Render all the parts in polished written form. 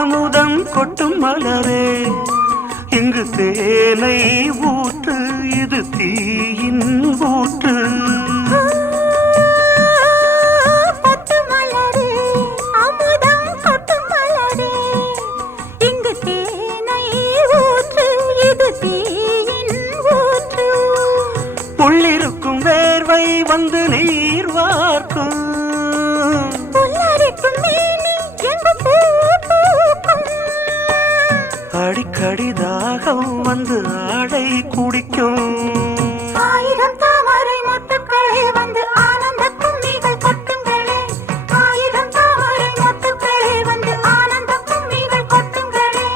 அமுதம் கொட்டும் மலரே இங்கு தேனை ஊற்று இது தீயின் ஊற்று உள்ளிருக்கும் வேர்வை வந்து நீர் வார்க்கும் அடிக்கடி தாகம் வந்து ஆடை குடிக்கும் ஆயிரம் தாமரை மொட்டுக்களே வந்து ஆனந்த கும்மிகள் கொட்டுங்களே ஆயிரம் தாமரை மொட்டுக்களே வந்து ஆனந்த கும்மிகள் கொட்டுங்களே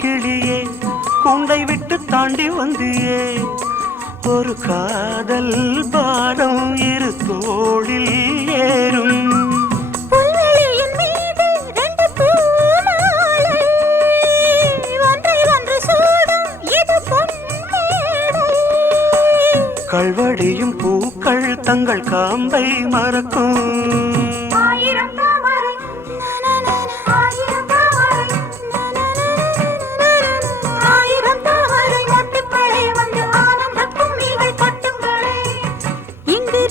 கிளியே கூண்டை விட்டு தாண்டி வந்தியே ஒரு காதல் பாரம் இரு தோளில் ஏறும் புல்வெளியின் மீது ரெண்டு பூமாலை ஒன்றை ஒன்று சூடும் இது பொன்மேடை கல்வடியும் பூக்கள் தங்கள் காம்பை மறக்கும் ஆயிரம் தாமரை ஆயிரம் தாமரை ஆயிரம் தாமரை மொட்டுக்களே வந்து ஆனந்த கும்மிகள் கொட்டுங்களே இங்கு